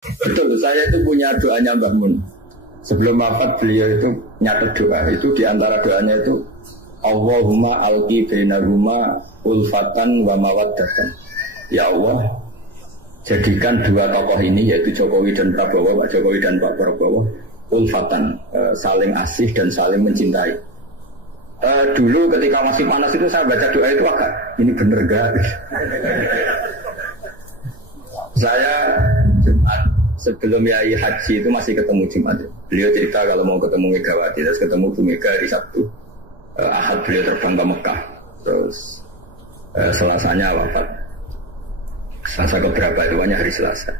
Betul, saya itu punya doanya Mbah Mun. Sebelum wafat beliau itu nyatet doa. Itu diantara doanya itu Allahumma alqi bainahuma ulfatan wa mawaddatan. Ya Allah, jadikan dua tokoh ini yaitu Jokowi dan Prabowo, Pak Jokowi dan Pak Prabowo ulfatan, saling asih dan saling mencintai. Dulu ketika masih panas itu saya baca doa itu agak ini bener gak? Saya Jumat sebelum Yai Haji itu masih ketemu Jumat. Beliau cerita kalau mau ketemu Megawati, terus ketemu Bu Mega hari Sabtu. Ahad beliau terbang ke Mekah, terus Selasanya wafat. Selasa keberapa itu hanya hari Selasa.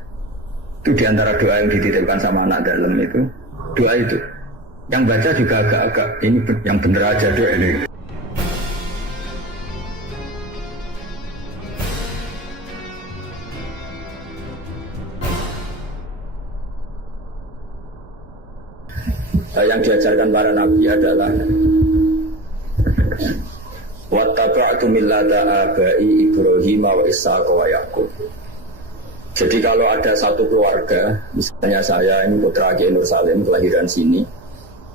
Itu diantara doa yang dititipkan sama anak dalam itu, doa itu. Yang baca juga agak-agak ini yang bener aja doa ini. Yang diajarkan para nabi adalah wattaba'tu millata abai Ibrahim wa Ishaq wa Yaqub. Jadi kalau ada satu keluarga, misalnya saya ini putra Kiai Nur Salim kelahiran sini,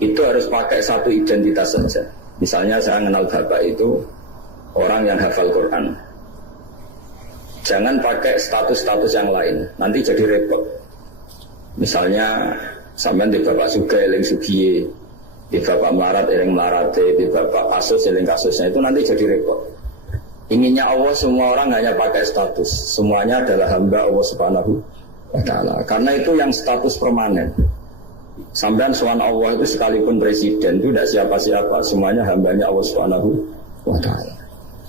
itu harus pakai satu identitas saja. Misalnya saya kenal bapak itu orang yang hafal Quran. Jangan pakai status-status yang lain, nanti jadi repot. Misalnya sampean di bapak Sugih eling Sugiye, di bapak melarat eling melarate, di bapak kasus eling kasusnya, itu nanti jadi repot. Inginnya Allah semua orang hanya pakai status, semuanya adalah hamba Allah Subhanahu wa Ta'ala. Karena itu yang status permanen. Sampean soal Allah itu sekalipun presiden itu tidak siapa-siapa, semuanya hambanya Allah Subhanahu wa Ta'ala.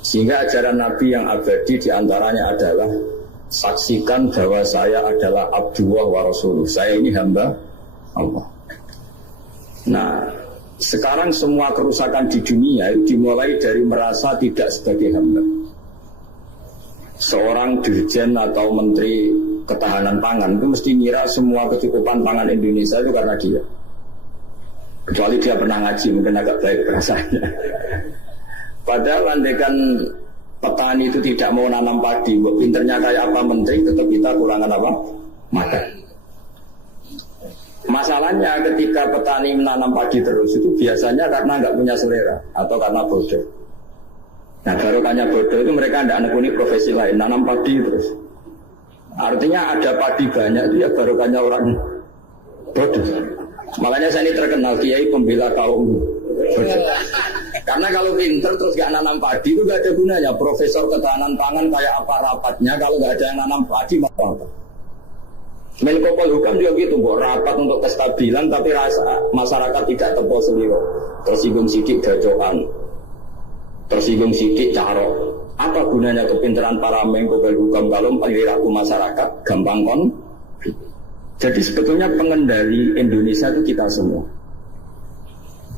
Sehingga ajaran Nabi yang abadi diantaranya adalah saksikan bahwa saya adalah Abdullah wa Rasuluh. Saya ini hamba Allah. Nah, sekarang semua kerusakan di dunia itu dimulai dari merasa tidak sebagai hamba. Seorang dirjen atau menteri ketahanan pangan itu mesti ngira semua kecukupan pangan Indonesia itu karena dia. Kecuali dia pernah ngaji, mungkin agak baik rasanya. Padahal andaikan petani itu tidak mau nanam padi, pinternya kayak apa menteri, tetap kita kurangan apa? Makan. Masalahnya ketika petani menanam padi terus itu biasanya karena nggak punya selera atau karena bodoh. Nah barokahnya bodoh itu mereka tidak menekuni profesi lain, nanam padi terus. Artinya ada padi banyak itu ya barokahnya orang bodoh. Makanya saya ini terkenal kiai pembela kaum bodoh. Karena kalau pinter terus nggak nanam padi itu nggak ada gunanya. Profesor ketahanan pangan kayak apa rapatnya kalau nggak ada yang nanam padi apa? Menko Polhukam juga gitu, buat rapat untuk kestabilan tapi rasa masyarakat tidak tebal seliro, tersinggung sidik gacokan, tersinggung sidik carok. Apa gunanya kepintaran para Menko Polhukam kalau perilaku masyarakat gampang kon? Jadi sebetulnya pengendali Indonesia itu kita semua.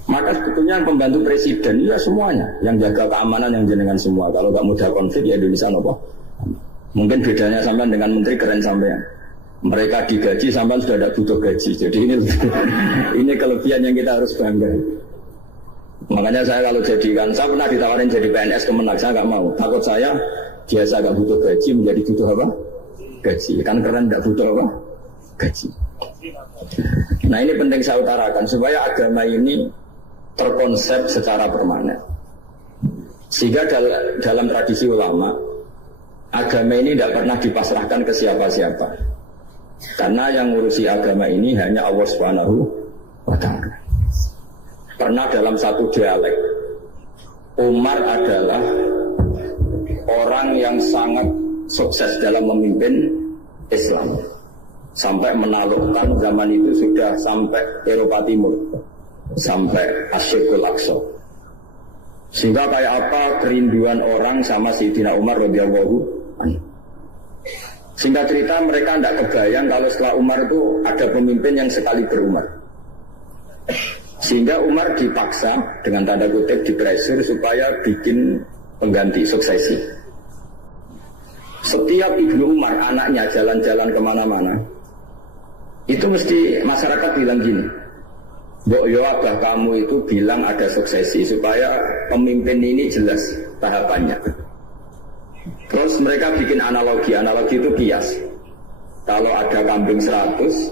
Maka sebetulnya pembantu presiden ya semuanya, yang jaga keamanan yang jenengan semua. Kalau nggak mudah konflik ya Indonesia nopo. Mungkin bedanya sampean dengan menteri keren sampean. Mereka digaji sampai sudah tidak butuh gaji. Jadi ini kelebihan yang kita harus bangga. Makanya saya kalau jadikan, saya pernah ditawarin jadi PNS Kemenag, saya nggak mau. Takut saya biasa nggak butuh gaji menjadi butuh apa? Gaji. Kan keren tidak butuh apa? Gaji. Nah ini penting saya utarakan supaya agama ini terkonsep secara permanen. Sehingga dalam tradisi ulama, agama ini tidak pernah dipasrahkan ke siapa-siapa. Karena yang ngurusi agama ini hanya Allah Subhanahu wa Ta'ala. Pernah dalam satu dialek, Umar adalah orang yang sangat sukses dalam memimpin Islam. Sampai menaklukkan zaman itu sudah sampai Eropa Timur, sampai Asyikul Aqsa. Sehingga kayak apa kerinduan orang sama Sayyidina Umar radhiyallahu anhu. Singkat cerita mereka tidak kebayang kalau setelah Umar itu ada pemimpin yang sekali berumar. Sehingga Umar dipaksa dengan tanda kutip dipresur supaya bikin pengganti suksesi. Setiap Ibnu Umar anaknya jalan-jalan kemana-mana, itu mesti masyarakat bilang gini, Mbok yo abah kamu itu bilang ada suksesi supaya pemimpin ini jelas tahapannya. Terus mereka bikin analogi itu kias. Kalau ada kambing 100,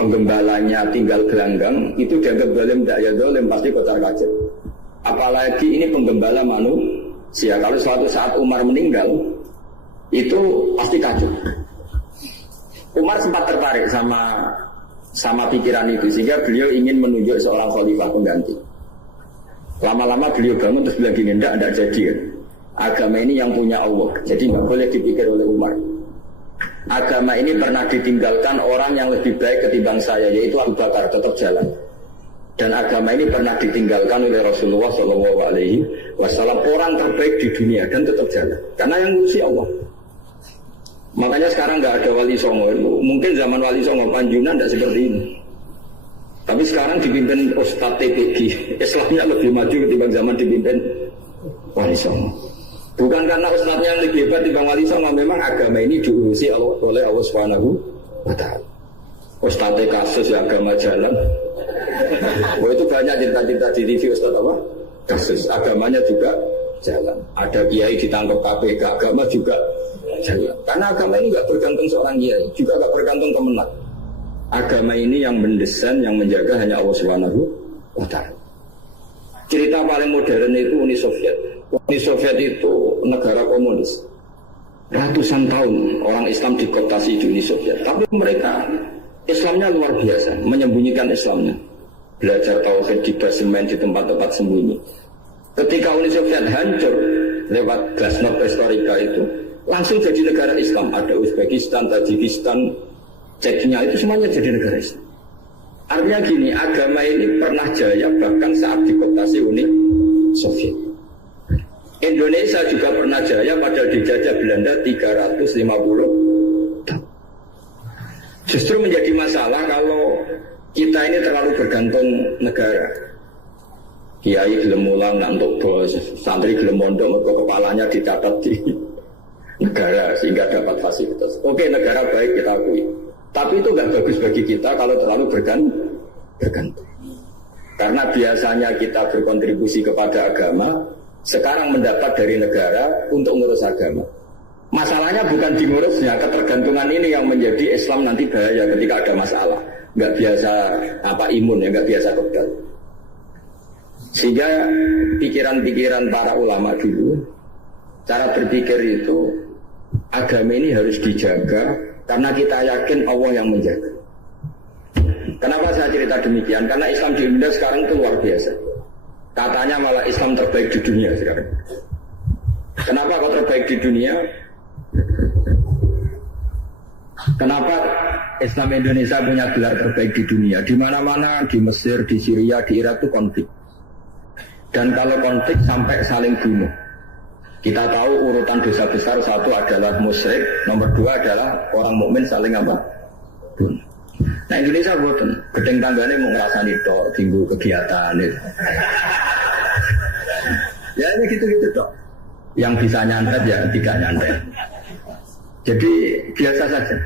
penggembalanya tinggal gelanggang, itu dianggap zalim, tidak ya zalim, pasti kocar kacir. Apalagi ini penggembala manusia. Kalau suatu saat Umar meninggal, itu pasti kacau. Umar sempat tertarik sama pikiran itu, sehingga beliau ingin menunjuk seorang khalifah pengganti. Lama-lama beliau bangun terus bilang gini, tidak jadi ya. Agama ini yang punya Allah, jadi nggak boleh dipikir oleh Umar. Agama ini pernah ditinggalkan orang yang lebih baik ketimbang saya, yaitu Abu Bakar, tetap jalan. Dan agama ini pernah ditinggalkan oleh Rasulullah SAW, orang terbaik di dunia, dan tetap jalan. Karena yang ngurusi Allah. Makanya sekarang nggak ada wali songo. Mungkin zaman wali songo Panjunan tidak seperti ini. Tapi sekarang dipimpin Ustadz TPG, Islamnya lebih maju ketimbang zaman dipimpin wali songo. Bukan karena ustadznya yang lebih hebat dibanding wali songo, memang agama ini diurusi oleh Allah Subhanahu wa ta'ala. Ustadznya kasus ya agama jalan. Itu banyak cerita-cerita di TV ustadz apa? Kasus agamanya juga jalan. Ada kiai ditangkap KPK, agama juga jalan. Karena agama ini nggak bergantung seorang kiai, juga nggak bergantung kemenang. Agama ini yang mendesain, yang menjaga hanya Allah Subhanahu wa ta'ala. Cerita paling modern itu Uni Soviet. Uni Soviet itu negara komunis. Ratusan tahun orang Islam dikooptasi di Uni Soviet. Tapi mereka Islamnya luar biasa, menyembunyikan Islamnya. Belajar tauhid di basemen, di tempat-tempat sembunyi. Ketika Uni Soviet hancur lewat Glasnost Perestroika itu, langsung jadi negara Islam. Ada Uzbekistan, Tajikistan, Chechnya, itu semuanya jadi negara Islam. Artinya gini, agama ini pernah jaya bahkan saat dikooptasi Uni Soviet. Indonesia juga pernah jaya padahal dijajah Belanda 350 tahun. Justru menjadi masalah kalau kita ini terlalu bergantung negara. Kiai gelem mulang untuk bos, santri gelem mondok mergo kepalanya dicatat di negara sehingga dapat fasilitas. Oke, negara baik kita akui. Tapi itu nggak bagus bagi kita kalau terlalu bergantung. Karena biasanya kita berkontribusi kepada agama, sekarang mendapat dari negara untuk ngurus agama. Masalahnya bukan di ngurusnya, ketergantungan ini yang menjadi Islam nanti bahaya ketika ada masalah. Nggak biasa imun ya, nggak biasa kebal. Sehingga pikiran-pikiran para ulama dulu, cara berpikir itu, agama ini harus dijaga karena kita yakin Allah yang menjaga. Kenapa saya cerita demikian? Karena Islam di Indonesia sekarang itu luar biasa. Katanya malah Islam terbaik di dunia sekarang. Kenapa kok terbaik di dunia? Kenapa Islam Indonesia punya gelar terbaik di dunia? Di mana-mana, di Mesir, di Syria, di Irak itu konflik. Dan kalau konflik sampai saling bunuh. Kita tahu urutan dosa besar, satu adalah musyrik, nomor dua adalah orang mukmin saling bunuh. Nah Indonesia boten, gedeng tanggane mau ngerasani tok, tinggu kegiatan itu. Ya ini gitu-gitu dok. Yang bisa nyantet ya tidak nyantet. Jadi biasa saja.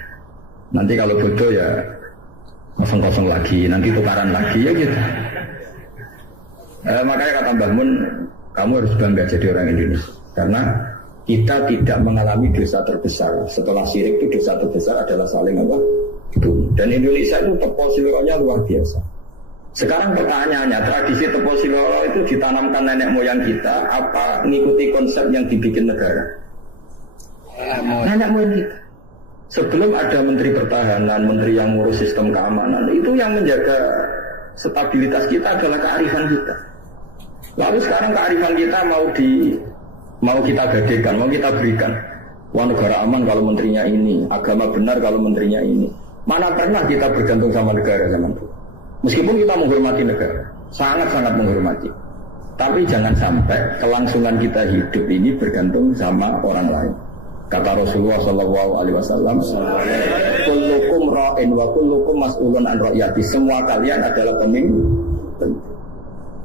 Nanti kalau bodoh ya kosong-kosong lagi, nanti tukaran lagi ya gitu. Makanya kata Mbah Mun, kamu harus bangga jadi orang Indonesia. Karena kita tidak mengalami dosa terbesar. Setelah syirik itu dosa terbesar adalah saling bunuh. Dan Indonesia itu tepol silonya luar biasa. Sekarang pertanyaannya, tradisi tepol silo itu ditanamkan nenek moyang kita apa mengikuti konsep yang dibikin negara? Nenek moyang kita. Sebelum ada menteri pertahanan, menteri yang ngurus sistem keamanan, itu yang menjaga stabilitas kita adalah kearifan kita. Lalu sekarang kearifan kita mau kita gadekan, mau kita berikan. Wah negara aman kalau menterinya ini, agama benar kalau menterinya ini. Mana pernah kita bergantung sama negara zaman itu. Meskipun kita menghormati negara, sangat-sangat menghormati. Tapi jangan sampai kelangsungan kita hidup ini bergantung sama orang lain. Kata Rasulullah SAW, kullukum ra'in wa kullukum mas'ulun an ra'yati. Semua kalian adalah pemimpin.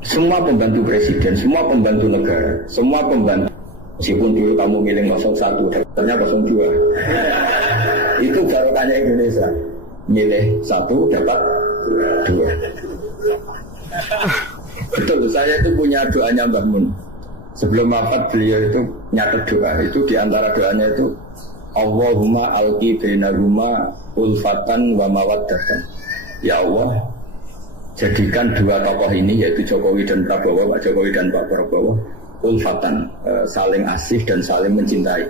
Semua pembantu presiden, semua pembantu negara, semua pembantu. Meskipun dulu kamu milih 01, daftarnya 02. Itu barokahnya Indonesia. Milih 1 dapat 2. Betul, saya itu punya doanya Mbah Mun. Sebelum wafat beliau itu nyatet doa. Itu diantara doanya itu Allahumma alqi bainahuma ulfatan wa mawaddatan. Ya Allah, jadikan dua tokoh ini yaitu Jokowi dan Prabowo, Pak Jokowi dan Pak Prabowo ulfatan, saling asih dan saling mencintai.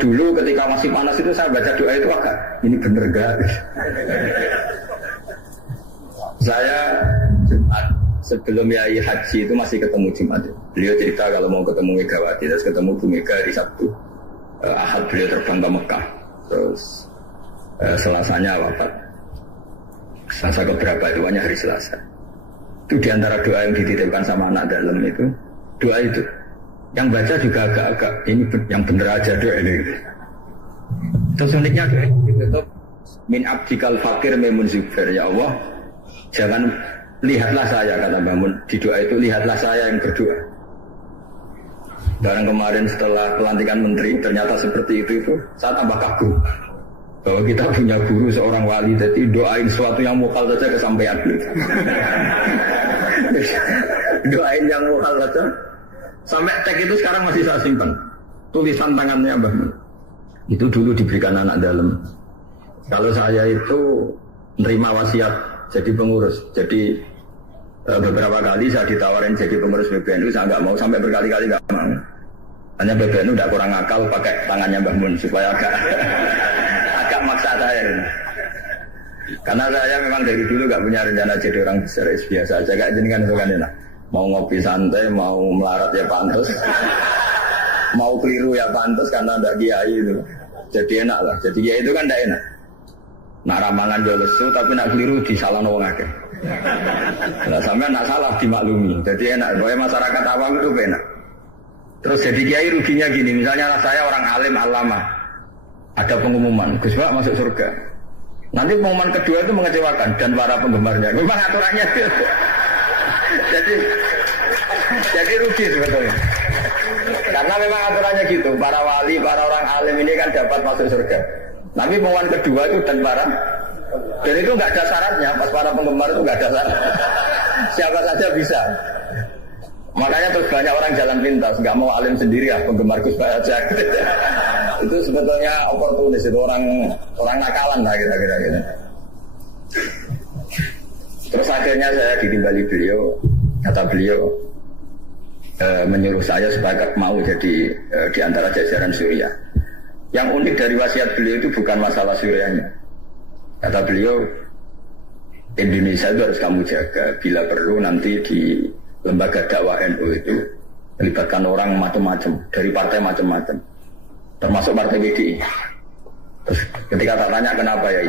Dulu ketika masih panas itu saya baca doa itu agak ini bener gak? Saya sebelum Yai Haji itu masih ketemu Jumat. Beliau cerita kalau mau ketemu Megawati, terus ketemu Bu Mega hari Sabtu. Ahad beliau terbang ke Mekah, terus Selasanya wafat. Selasa keberapa itu hanya hari Selasa. Itu diantara doa yang dititipkan sama anak dalam itu, doa itu. Yang baca juga agak-agak ini yang bener aja doa ini. Terus uniknya doa itu min abdikal fakir memun zubair. Ya Allah, jangan lihatlah saya, kata Bangun di doa itu, lihatlah saya yang berdoa. Barang kemarin setelah pelantikan menteri ternyata seperti itu saya tambah kagum bahwa kita punya guru seorang wali, jadi doain sesuatu yang mukal saja kesampaian. Doain yang mukal saja sampai teks itu sekarang masih saya simpan, tulisan tangannya Mbah Mun. Itu dulu diberikan anak dalam. Kalau saya itu menerima wasiat jadi pengurus, jadi beberapa kali saya ditawarin jadi pengurus PBNU, saya nggak mau, sampai berkali-kali nggak mau. Hanya PBNU udah kurang akal pakai tangannya Mbah Mun supaya agak maksa saya. Karena saya memang dari dulu nggak punya rencana jadi orang besar, biasa aja kayak jenengan itu kan enak. Mau ngopi santai, mau melarat ya pantas, mau keliru ya pantas karena ada kiai itu. Jadi enak lah. Jadi kiai itu kan tidak enak. Nak ramangan jual lesu tapi nak keliru disalahno wong akeh. Nah, sampai nak salah dimaklumi. Jadi enak. Pokoknya masyarakat awam itu enak. Terus jadi kiai ruginya gini, misalnya saya orang alim alama, ada pengumuman Gus Pak masuk surga. Nanti pengumuman kedua itu mengecewakan dan para penggemarnya. Memang aturannya itu. jadi rugi sebetulnya. Karena memang aturannya gitu. Para wali, para orang alim ini kan dapat masuk surga. Tapi pengumuman kedua itu dan itu nggak ada syaratnya. Pas para penggemar itu nggak ada syarat. Siapa saja bisa. Makanya terus banyak orang jalan pintas, nggak mau alim sendiri ya, penggemar Gus Pak aja. Itu sebetulnya oportunis, itu orang nakalan lah kira-kira gitu. Terus akhirnya saya ditimbali beliau, kata beliau menyuruh saya supaya mau jadi di antara jajaran Suriah. Yang unik dari wasiat beliau itu bukan masalah Suriahnya. Kata beliau, Indonesia itu harus kamu jaga. Bila perlu nanti di lembaga dakwah NU itu melibatkan orang macam-macam, dari partai macam-macam, termasuk partai PDI. Terus ketika tak tanya kenapa ya,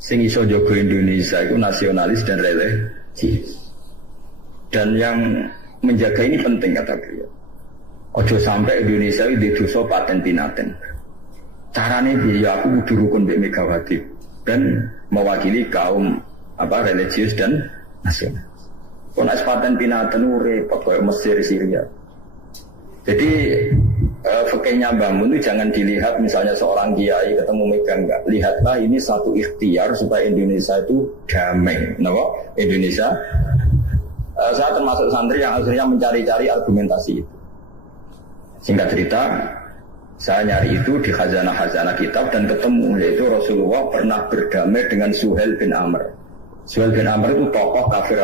sing iso jogo Indonesia itu nasionalis dan religius. Dan yang menjaga ini penting, kata beliau. Ojo sampai Indonesia itu dosa paten pinaten. Caranya biaya aku kudu rukun Mbak Megawati dan mewakili kaum religius dan nasional. Kalau nak paten pinaten repot kayak Mesir, Syria. Jadi fikihnya Mbah Mun itu jangan dilihat misalnya seorang kiai ketemu Mega, enggak. Lihatlah ini satu ikhtiar supaya Indonesia itu damai. Kenapa? Indonesia. Saya termasuk santri yang akhirnya mencari-cari argumentasi itu. Singkat cerita, saya nyari itu di khazanah-khazanah kitab dan ketemu, yaitu Rasulullah pernah berdamai dengan Suhail bin Amr. Suhail bin Amr itu tokoh kafir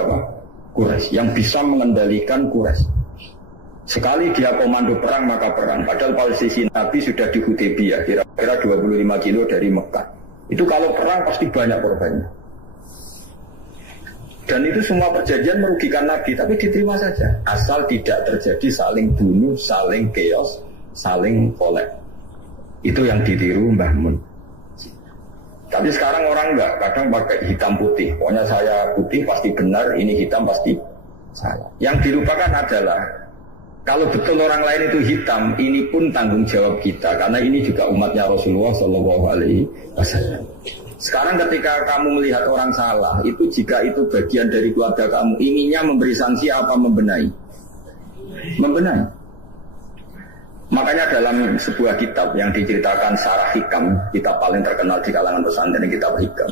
Quraisy yang bisa mengendalikan Quraisy. Sekali dia komando perang maka perang. Padahal posisi Nabi sudah di Hudaybiyah, kira-kira 25 kilo dari Mekah. Itu kalau perang pasti banyak korbannya. Dan itu semua perjanjian merugikan Nabi, tapi diterima saja. Asal tidak terjadi saling bunuh, saling chaos, saling kolek. Itu yang ditiru Mbah Mun. Tapi sekarang orang enggak, kadang pakai hitam putih. Pokoknya saya putih pasti benar, ini hitam pasti salah. Yang dilupakan adalah kalau betul orang lain itu hitam, ini pun tanggung jawab kita, karena ini juga umatnya Rasulullah SAW. Sekarang ketika kamu melihat orang salah, itu jika itu bagian dari keluarga kamu, inginnya memberi sanksi apa membenahi? Membenahi. Makanya dalam sebuah kitab yang diceritakan Sarah Hikam, kitab paling terkenal di kalangan pesantren, kitab Hikam.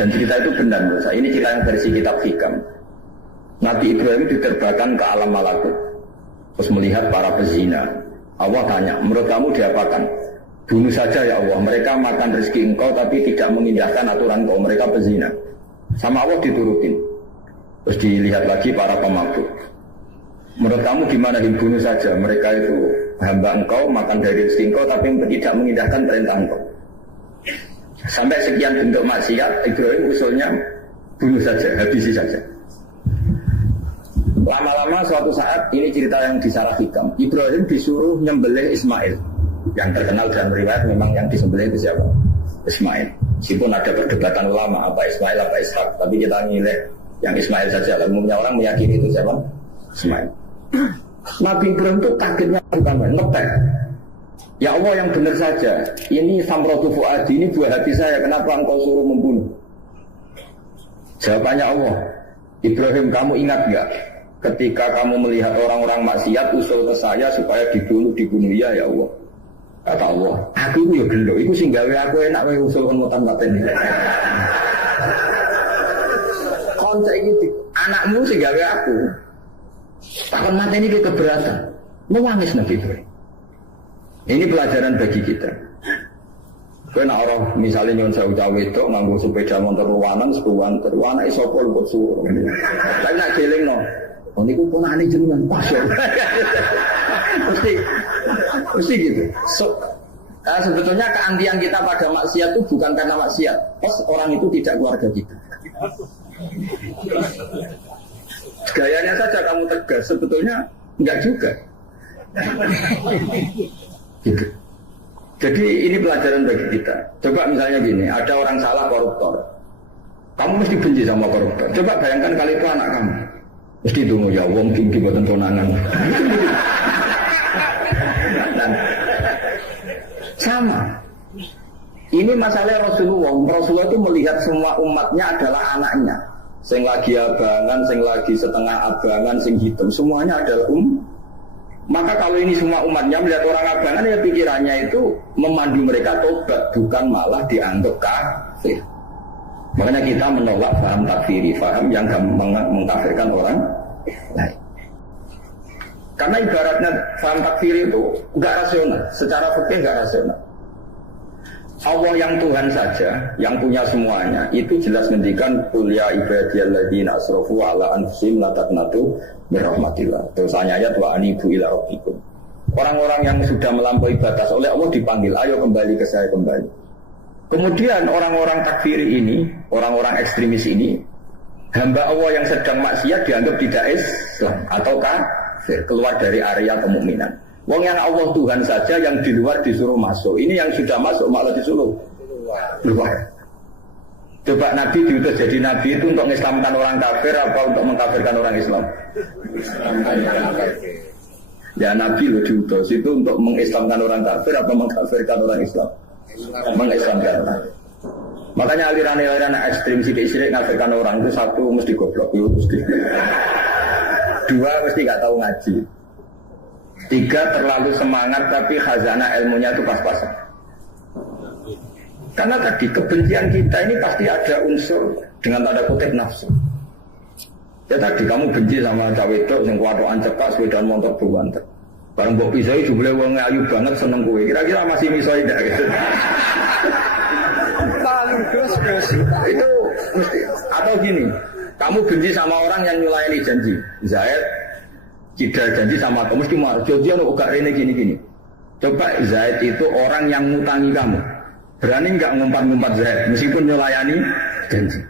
Dan cerita itu benar menurut saya. Ini cerita yang versi kitab Hikam. Nabi Ibrahim diterbangkan ke alam malakut, terus melihat para pezina. Allah tanya, menurut kamu diapakan? Bunuh saja ya Allah, mereka makan rezeki engkau tapi tidak mengindahkan aturan engkau, mereka pezina. Sama Allah diturutin. Terus dilihat lagi para pemabuk. Menurut kamu gimana, dibunuh saja, mereka itu hamba engkau, makan dari rezeki engkau tapi tidak mengindahkan perintah engkau. Sampai sekian bentuk maksiat, Ibrahim usulnya bunuh saja, habisi saja. Lama-lama suatu saat, ini cerita yang disarah hikam, Ibrahim disuruh nyembelih Ismail. Yang terkenal dalam riwayat memang yang disembelih itu siapa? Ismail. Meskipun ada perdebatan ulama apa Ismail apa Ishak, tapi kita nilai yang Ismail saja. Umumnya orang meyakini itu siapa? Ismail. Nabi Ibrahim itu kagetnya bukan ngetek. Ya Allah, yang benar saja. Ini samratu fuadi, ini buah hati saya. Kenapa engkau suruh membunuh? Jawabannya Allah, Ibrahim, kamu ingat gak ketika kamu melihat orang-orang maksiat usul ke saya supaya dibunuh ya Allah. Kata Allah, aku itu ya gelo, itu sing gawe aku enak wae usul kon motan-motan iki. Konco iki anakmu sing gawe aku. Takon mateni iki keberatan. Nangis Nabi Ibrahim. Ini pelajaran bagi kita. Kowe nek ora misale nyon sewu cawe tok nganggo sepeda motor ruwanan sepuan terwana iso pol mbok suruh. Tapi nek gelingno, oh niku punane jenengan pas ya. Mesti gitu. Sebetulnya keantian kita pada maksiat itu bukan karena maksiat. Pas orang itu tidak keluarga kita. Gayanya saja kamu tegas, sebetulnya enggak juga. Gitu. Jadi ini pelajaran bagi kita. Coba misalnya gini, ada orang salah koruptor. Kamu mesti benci sama koruptor. Coba bayangkan kali itu anak kamu. Mesti tunggu ya, wong tinggi buatan konangan. Dan sama. Ini masalah Rasulullah. Rasulullah itu melihat semua umatnya adalah anaknya. Sing lagi abangan, sing lagi setengah abangan, sing hitam. Semuanya adalah Maka kalau ini semua umatnya melihat orang abangan, ya pikirannya itu memandu mereka tobat, bukan malah dianggap kafir. Makanya kita menolak faham takfiri, faham yang mengkafirkan orang lain. Karena ibaratnya faham takfiri itu enggak rasional, secara fikih enggak rasional. Allah yang Tuhan saja, yang punya semuanya, itu jelas ngendikan qul ya ibadiyalladzina asrafu ala anfusihim la taqnatu min rahmatillah. Terusnya ayat wa anibu ila rabbikum. Orang-orang yang sudah melampaui batas oleh Allah dipanggil, ayo kembali ke saya kembali. Kemudian orang-orang takfiri ini, orang-orang ekstremis ini, hamba Allah yang sedang maksiat dianggap tidak Islam atau kafir, keluar dari area kemukminan. Wong yang Allah Tuhan saja yang di luar disuruh masuk. Ini yang sudah masuk malah disuruh keluar. Coba Nabi diutus jadi Nabi itu untuk mengislamkan orang kafir apa untuk mengkafirkan orang Islam? Ya Nabi lo diutus itu untuk mengislamkan orang kafir apa mengkafirkan orang Islam? Mengislamkan orang. Makanya aliran-aliran ekstrim sidik-sidik mengkafirkan orang itu satu mesti goblok, mesti. Dua mesti nggak tahu ngaji. Tiga terlalu semangat tapi khazanah ilmunya itu pas-pasan. Karena tadi kebencian kita ini pasti ada unsur dengan tanda kutip nafsu. Ya tadi kamu benci sama cawe itu yang kuatoan cekak sepedaan motor buanter. Barang mbok pisoi jumlah wong ayu banget seneng kowe. Kira-kira masih misoi ndak gitu. Itu mesti atau gini, kamu benci sama orang yang nyulayani janji. Zaid tidak janji sama kamu mesti marah. Janjian kok rene gini-gini. Coba Zaid itu orang yang ngutangi kamu. Berani enggak ngumpat-ngumpat Zaid meskipun nyulayani janji.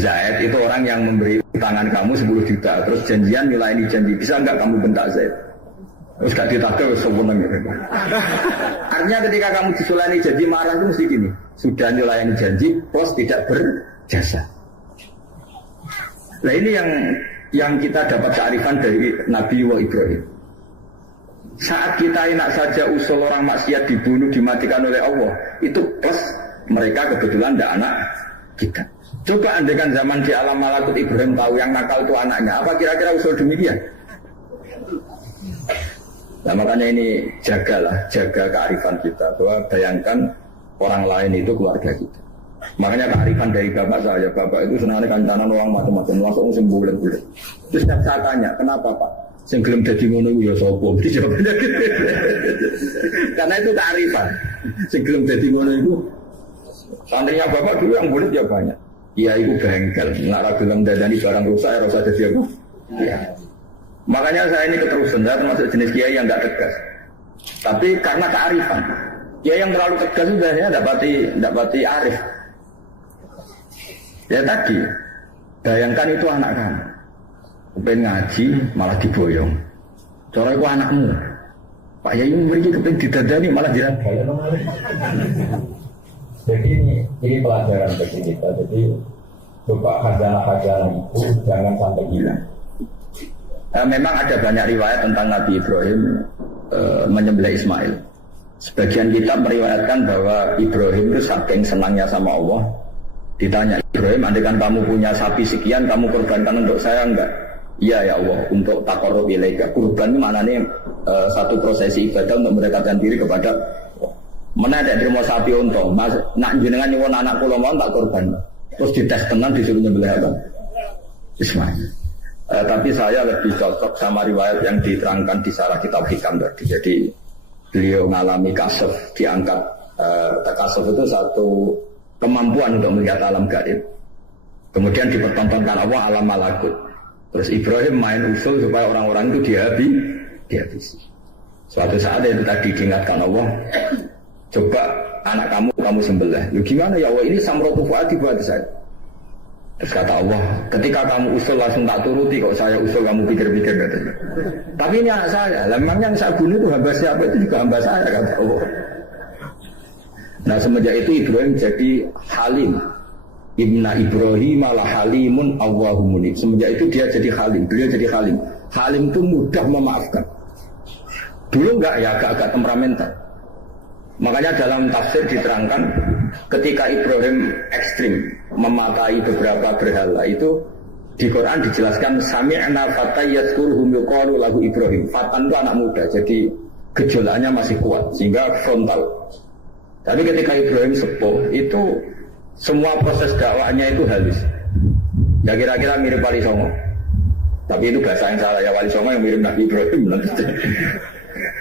Zaid itu orang yang memberi utangan kamu 10 juta terus janjian nyulayani janji. Bisa enggak kamu bentak Zaid? Terus gak ditagih sewenang gitu. Artinya ketika kamu disulayani janji marah itu mesti gini. Sudah nyulayani janji plus tidak berjasa. Nah ini yang kita dapat kearifan dari Nabi Ibrahim. Saat kita enak saja usul orang maksiat dibunuh, dimatikan oleh Allah, itu plus mereka kebetulan tidak anak kita. Coba andaikan zaman di alam malakut Ibrahim tahu yang nakal itu anaknya, apa kira-kira usul demikian? Nah makanya ini jaga kearifan kita, bahwa bayangkan orang lain itu keluarga kita. Makanya kearifan dari bapak itu senangnya kancanan orang macam-macam, langsung sembuh bulan. Terus saya tanya, kenapa Pak? Sing gelem dadi ngono iku ya sapa? Karena itu kearifan. Sing gelem dadi ngono iku santrinya bapak dulu yang murid ya banyak. Iya iku bengkel, nggak ragu gelem dadani barang rusak ya rasa dadi aku. Iya. Makanya saya ini keterusan, saya termasuk jenis kiai yang nggak tegas. Tapi karena kearifan, kiai yang terlalu tegas sudah ya dapati arif. Ya tadi, bayangkan itu anak kamu. Kepen ngaji malah diboyong. Cara itu anakmu. Pak Yai memberi kepen didadani malah dirangkai. Jadi ini pelajaran bagi kita. Jadi lupa khazanah-khazanah itu jangan sampai hilang. Memang ada banyak riwayat tentang Nabi Ibrahim menyembelih Ismail. Sebagian kitab meriwayatkan bahwa Ibrahim itu saking senangnya sama Allah. Ditanya Ibrahim, andaikan kamu punya sapi sekian, kamu korbankan untuk saya enggak? Iya ya Allah, untuk taqarrub ilaika. Kurban itu maknanya satu prosesi ibadah untuk mendekatkan diri kepada mana ada terima sapi untung. Nak jenengan nyuwun anak kula mau tak korban. Terus dites tenan disuruh nyembelih apa? Ismail. Tapi saya lebih cocok sama riwayat yang diterangkan di Sarah Kitab Hikam tadi. Jadi beliau mengalami kasaf, diangkat kasaf itu satu kemampuan untuk melihat alam gaib. Kemudian dipertontonkan Allah alam malakut. Terus Ibrahim main usul supaya orang-orang itu dihabisi. Suatu saat itu tadi diingatkan Allah, coba anak kamu sembelih. Lu gimana ya Allah, ini samratu fuadi buat saya. Terus kata Allah, ketika kamu usul langsung tak turuti, kok saya usul kamu pikir-pikir katanya. Tapi ini anak saya, memangnya yang saya bunuh itu hamba siapa? Itu juga hamba saya kata Allah. Nah semenjak itu Ibrahim jadi halim. Ibna Ibrahim malah halimun Allahumuni. Semenjak itu dia jadi halim. Beliau jadi halim. Halim itu mudah memaafkan. Dulu enggak ya, agak temperamental. Makanya dalam tafsir diterangkan ketika Ibrahim ekstrim memakai beberapa berhala itu di Quran dijelaskan sami'na fatan yadhkuruhum yuqalu lahu Ibrahim. Fatan itu anak muda, jadi gejolakannya masih kuat sehingga frontal. Tapi ketika Ibrahim sepuh itu semua proses dakwahnya itu halus. Ya kira-kira mirip Wali Songo. Tapi itu bahasa yang salah ya, Wali Songo yang mirip Nabi Ibrahim.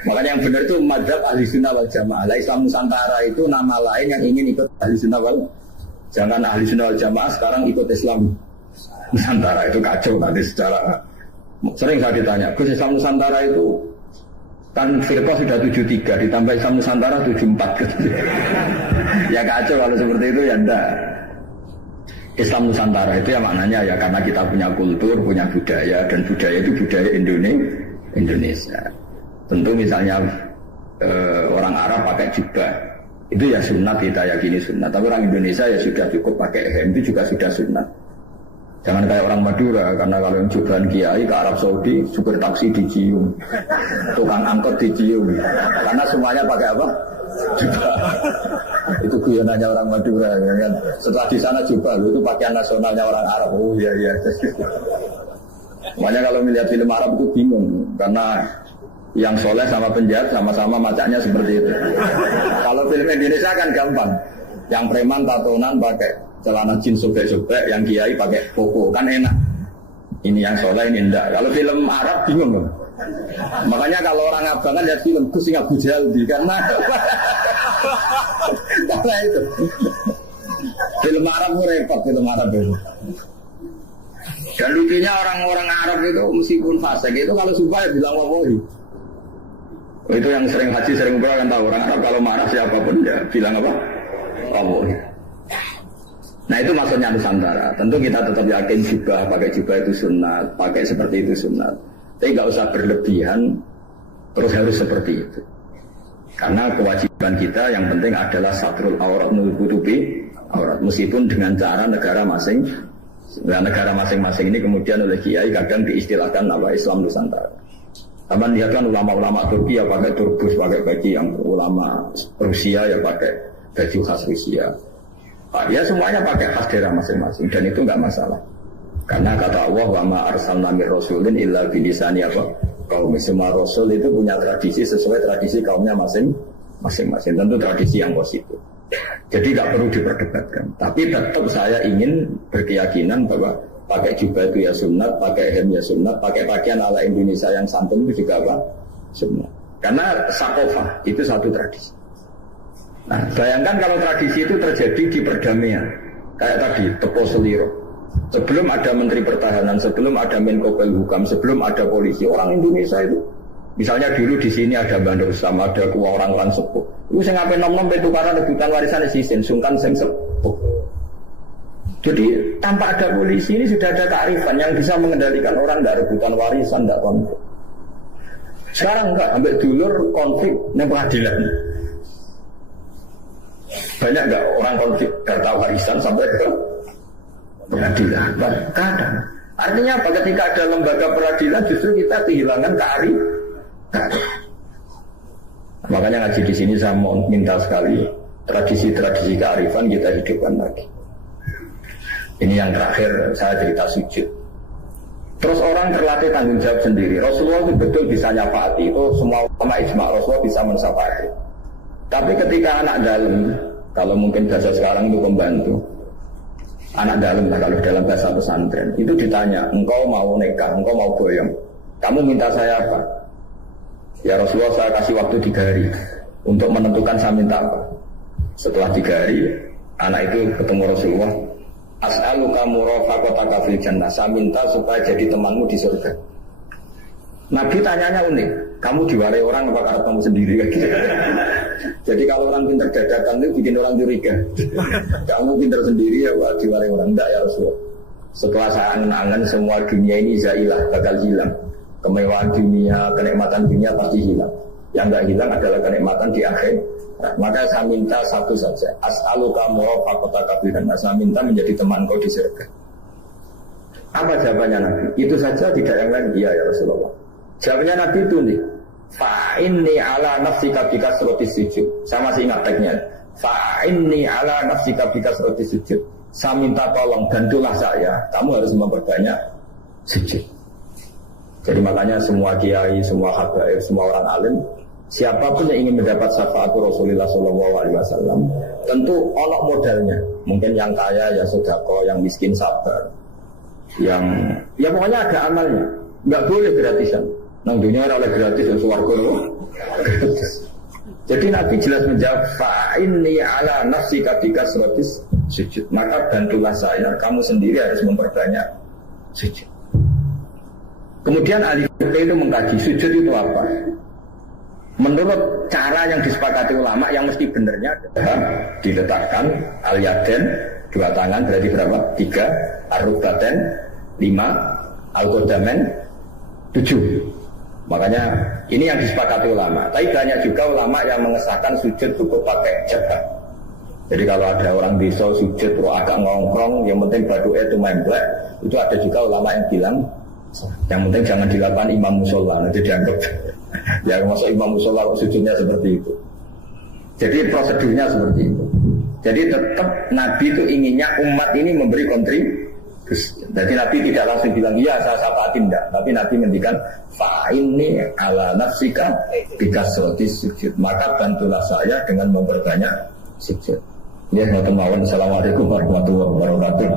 Makanya yang benar itu madzhab ahli sunnah wal jamaah. Islam Nusantara itu nama lain yang ingin ikut ahli sunnah wal. Jangan ahli sunnah wal jamaah sekarang ikut Islam Nusantara, itu kacau nanti secara. Sering saya ditanya, Gus Islam Nusantara itu kan firqah sudah 73 ditambah Islam Nusantara 74 gitu. Ya kacau kalau seperti itu ya enggak. Islam Nusantara itu ya maknanya ya karena kita punya kultur, punya budaya, dan budaya itu budaya Indonesia. Tentu misalnya orang Arab pakai jubah, itu ya sunat, kita yakini sunat. Tapi orang Indonesia ya sudah cukup pakai hem, itu juga sudah sunat. Jangan kayak orang Madura, karena kalau yang jubahan kiai ke Arab Saudi, supir taksi dicium, tukang angkot dicium, karena semuanya pakai apa? Jubah. Itu guyonannya orang Madura, ya kan? Setelah di sana jubah, itu pakaian nasionalnya orang Arab. Oh iya. Makanya kalau melihat film Arab itu bingung, karena yang soleh sama penjahat sama-sama macaknya seperti itu. Kalau film Indonesia kan gampang, yang preman tatonan pakai celana jeans sobek-sobek, yang kiai pakai koko, kan enak. Ini yang soleh, ini enggak. Kalau film Arab bingung kan? Makanya kalau orang abangan lihat film Gus Abu Jaldi karena itu film Arab itu repot, film Arab itu. Dan lucunya orang-orang Arab itu meskipun fasik itu kalau sumpah ya bilang wawohi. Itu yang sering haji, sering umrah kan tahu, orang Arab kalau marah siapapun ya bilang apa? Wawohi. Nah itu maksudnya Nusantara. Tentu kita tetap yakin jubah, pakai jubah itu sunat, pakai seperti itu sunat. Tapi nggak usah berlebihan, terus harus seperti itu. Karena kewajiban kita yang penting adalah satrul aurat nutupi aurat. Meskipun dengan cara negara masing-masing ini kemudian oleh kiai kadang diistilahkan apa Islam Nusantara. Taman lihat kan ulama-ulama Turki ya pakai turbus, pakai baju, yang ulama Rusia ya pakai baju khas Rusia. Ya semuanya pakai khas daerah masing-masing dan itu enggak masalah. Karena kata Allah wa ma arsalna mir rasulin illa bilisani apa? Kaum semua rasul itu punya tradisi sesuai tradisi kaumnya masing-masing. Tentu tradisi yang positif. Jadi enggak perlu diperdebatkan. Tapi tetap saya ingin berkeyakinan bahwa Pakai jubah itu ya sunat, pakai hem ya sunat, pakai pakaian ala Indonesia yang santun itu juga apa? Sunat. Karena sakofah itu satu tradisi. Nah, bayangkan kalau tradisi itu terjadi di perdamaian, kayak tadi Tepo Seliro. Sebelum ada Menteri Pertahanan, sebelum ada Menko Polhukam, sebelum ada polisi, orang Indonesia itu, misalnya dulu di sini ada Bandar Usam, ada orang-orang sepuh. Itu saya ngapain nom-nom itu karena rebutan warisan sisin, sungkan sing sepuh. Jadi tanpa ada polisi ini sudah ada kearifan yang bisa mengendalikan orang, tidak rebutan warisan, tidak konflik. Sekarang enggak, ambil dulur konflik yang pengadilan. Banyak enggak orang konflik harta warisan sampai ke pengadilan? Kadang. Artinya apa? Ketika ada lembaga peradilan justru kita kehilangan kearifan. Makanya ngaji di sini saya mau minta sekali tradisi-tradisi kearifan kita hidupkan lagi. Ini yang terakhir saya cerita sujud. Terus orang terlatih tanggung jawab sendiri. Rasulullah itu betul bisa nyafaati, itu semua ulama ijma Rasulullah bisa mensyafaati. Tapi ketika anak dalam, kalau mungkin bahasa sekarang itu pembantu, anak dalam lah kalau dalam bahasa pesantren, itu ditanya, engkau mau nikah, engkau mau boyong, kamu minta saya apa? Ya Rasulullah saya kasih waktu 3 hari untuk menentukan saya minta apa. Setelah 3 hari, anak itu ketemu Rasulullah. As'aluka murafaqataka fil jannah. Saya minta supaya jadi temanmu di surga. Nabi tanyanya unik. Kamu diwarai orang apa karena kamu sendiri? Jadi kalau orang pintar dadakan itu bikin orang curiga. Kamu pintar sendiri ya Pak, diwarai orang. Enggak ya Rasulullah. Setelah saya angen-angen semua dunia ini zailah, bakal hilang. Kemewahan dunia, kenikmatan dunia pasti hilang. Yang enggak hilang adalah kenikmatan di akhir. Nah, maka saya minta satu saja. As'aluka murafaqataka fil jannah. Saya minta menjadi teman kau di surga. Apa jawabannya Nabi? Itu saja, tidak yang lain. Iya ya Rasulullah. Jawabannya Nabi itu nih. Fa'inni ala nafsika bikasratis sujud. Saya masih ingat teksnya. Fa'inni ala nafsika bikasratis sujud. Saya minta tolong, bantulah saya. Kamu harus memperbanyak sujud. Jadi makanya semua kiai, semua habaib, semua orang alim, siapapun yang ingin mendapat syafaat Rasulullah SAW, tentu onok modalnya. Mungkin yang kaya ya sedekah, yang miskin sabar, yang ya pokoknya ada amalnya. Nggak boleh gratisan. Nang dunia oleh gratis dan swarga loh. Jadi Nabi jelas menjawab, fa'inni ala nafsika bikasratis sujud. Maka bantulah saya, kamu sendiri harus memperbanyak sujud. Kemudian ahli fikih itu mengkaji sujud itu apa? Menurut cara yang disepakati ulama yang mesti benernya adalah diletakkan al-yaden 2 tangan berarti berapa? 3, ar-rubaten 5, al-qadamen 7. Makanya ini yang disepakati ulama. Tapi banyak juga ulama yang mengesahkan sujud cukup pakai jabah. Jadi kalau ada orang desa sujud terus agak ngongkrong, yang penting badu'e itu memblek, itu ada juga ulama yang bilang yang penting jangan dilakukan imam musola, nanti dianggap ya masuk imam musola sujudnya seperti itu. Jadi prosedurnya seperti itu. Jadi tetap Nabi itu inginnya umat ini memberi kontribusi. Jadi Nabi tidak langsung bilang iya saya syafaatin, tidak. Tapi Nabi ngendikan fa'inni ala nafsika bikasratis sujud. Maka bantulah saya dengan memperbanyak sujud. Ya, Assalamualaikum warahmatullahi wabarakatuh.